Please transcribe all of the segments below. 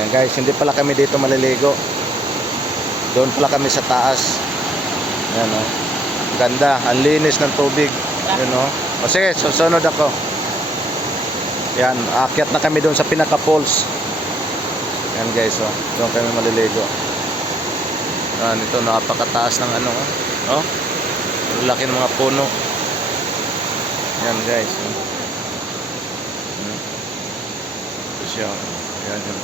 Ayan guys, hindi pala kami dito maliligo. Doon pala kami sa taas. Ayan o. Ganda, ang linis ng tubig. Ayan o. O sige, susunod ako. Yan, aakyat na kami doon sa pinaka falls. Ayan guys o. Doon kami maliligo. Ayan, ito napakataas ng ano o. Oh, laki ng mga puno. Ayan guys. Ito siya. Ayan yun.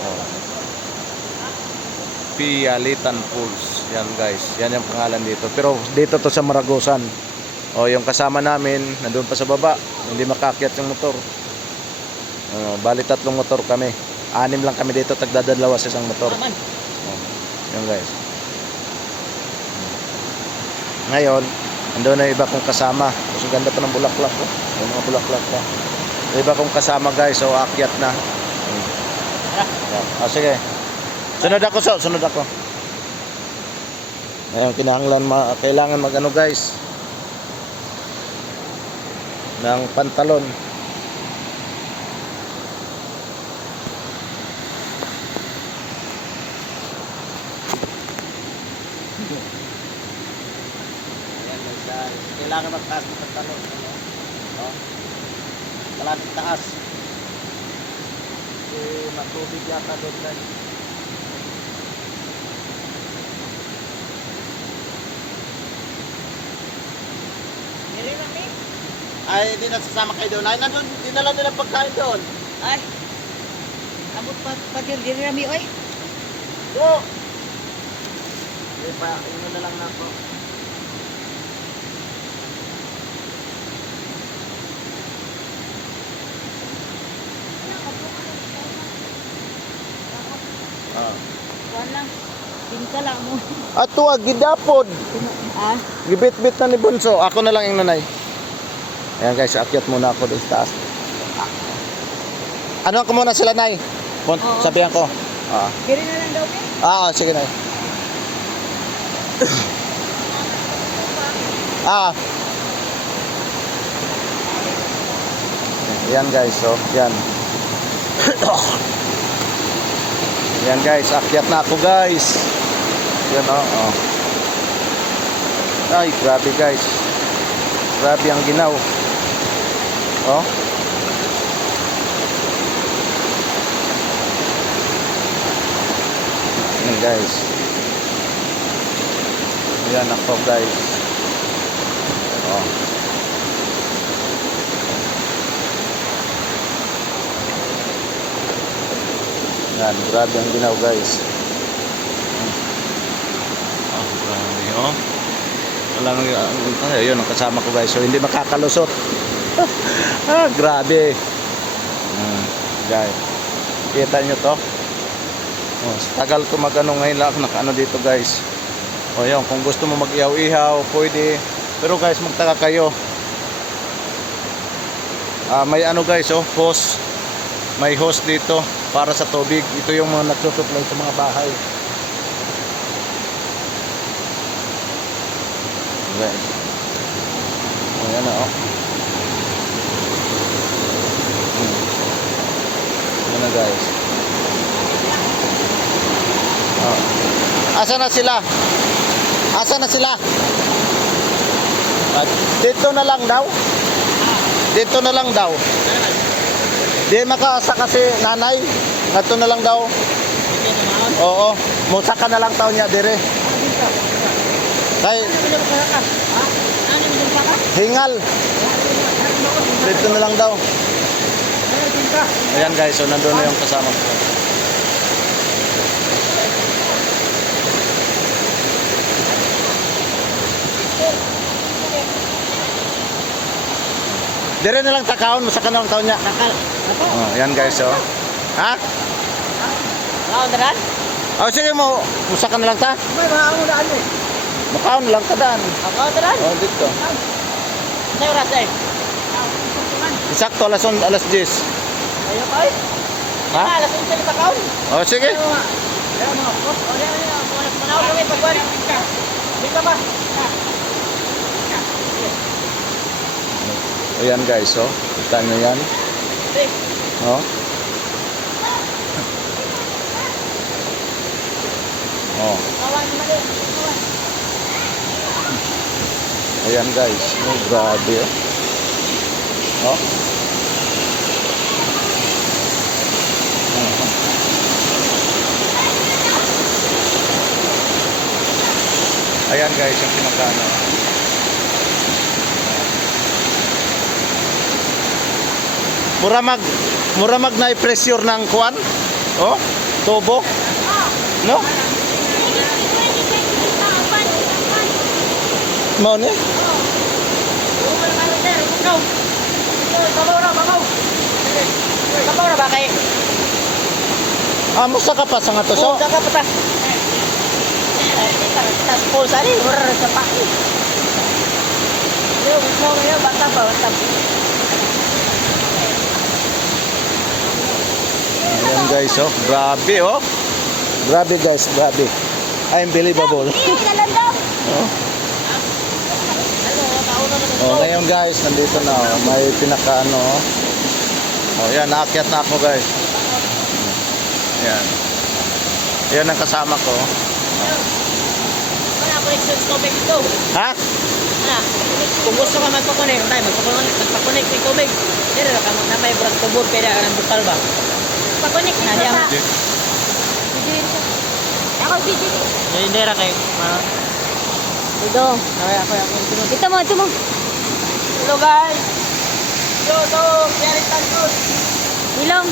Oh. Pialitan Falls. Yan guys. Yan yung pangalan dito. Pero dito to sa Maragosan. O yung kasama namin nandun pa sa baba. Hindi makakyat yung motor. Bali 3 motor kami. 6 lang kami dito. Tagdadalawa sa isang motor. Yan guys. Ngayon andun na iba kong kasama. Mas ganda pa ng bulaklak. Yung mga bulaklak pa. Iba kong kasama guys. So akyat na. Sige. Sunod ako, sunod ako. Ngayon, kailangan mag-ano guys ng pantalon. Ayan guys, kailangan magtaas ng pantalon. Kalahati taas. Matubig yata doon guys. Ay, hindi nasasama kayo doon. Ay, nandun, dinala nila pagkain doon. Ay, abot pa diri rami oy. Oo. Hindi pa, yun na lang na ako. Kuan lang. Tingka lang mo. Ato, gidapod. Ah, Gibit-bit na ni Bunso. Ako na lang yung nanay. Ayan guys, akyat muna ako doon sa taas. Ano ko muna sila, nay? Sabihan ko. diri na lang daw ni. Sige, nay. Ayan guys, so, yan. Ayan guys, akyat na ako guys. Yan Ay, grabe guys. Grabe ang ginaw. Oh. Ayan guys. Ayan ako guys. Oh. Ayan, grabe ang ginaw guys. Oh, grabe oh. Walang ayun ang kasama ko guys. So hindi makakalusot. Grabe. Guys. Kita nyo to? Tagal ko magano ngayon lang nakaano dito guys. O yun, kung gusto mo mag-ihaw-ihaw, pwede. Pero guys, magtaka kayo. May ano guys, hose. May hose dito para sa tubig. Ito yung mga nagsusupply sa mga bahay. Guys. Ayan na Ayan na guys. Asa na sila? Asa na sila? Dito na lang daw? Dito na lang daw? Di makaasa kasi nanay. Dito na lang daw? Oo. Musaka na lang taon niya dire. Kay hingal. Dito na lang daw. Ayan guys, so nandun na yung kasama ko. Dire na lang takaon, musaka na lang taon niya. Ayan guys, oh. Ha? Daran? Sige mo, musaka na lang ta. May maamo daan eh. Makaon lang ta daan. Daran? Dito. Sa oras eh. Sakto alas 10. Ayo pa eh. Ha? Alas 11 sa kaon. Sige. Ayan guys, kita nyo yan. Oh. Oh. Kawan, mali. Kawan. Ayan guys, oh, grabe oh. Oh. Ayan guys, yung pinagkano. Mura mag na pressure ng kuan. Oh, tubo. No? Mau ni? Babaw na ba kay? Musta ka pa sa nga to so? Saka pa ta. Tas pol sari, mura sa pa. Yo, mo yo bata ba bata. Ayan guys, oh, grabe oh. Grabe guys, grabe. Unbelievable. Oh. Oh, ngayon guys, nandito na oh. May pinakaano oh. Oh, yan, naakyat na ako guys. Yan. Yan ang kasama ko. Wala ko exhaust tubig dito. Ha? Na, kung gusto ka magpakunik, tayo magpakunik ng tubig. Pero na may burak tubod kaya ang bukal ba? Pakunik na diyan. Ako dito. Hindi ra kay. Dito. Ako. Ito mo. Hello guys. Yo, Pierre Tantos. Ilong.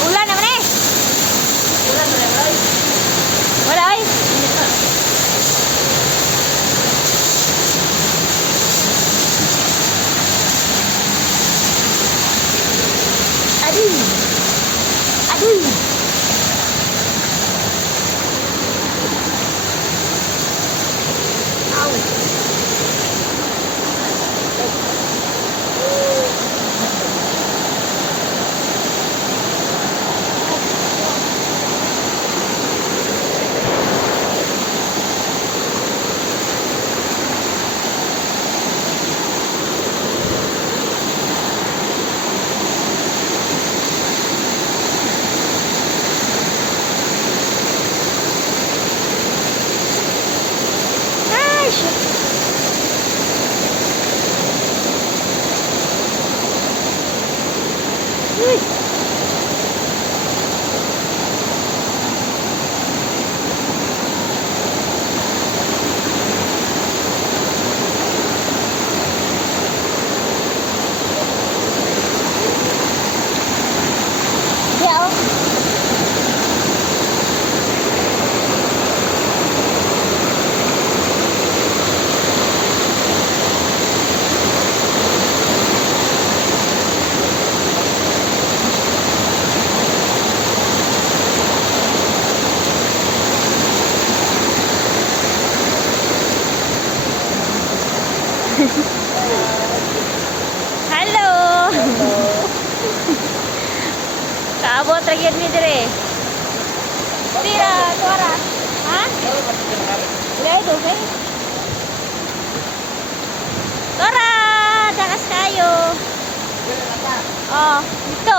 Ulan naman eh. Wala ay. Aduh. Halo. Kaabot ra gyud mi dire. Tira, suara. Ha? Udah itu, okay? Tora, takas kayo. Oh, dito.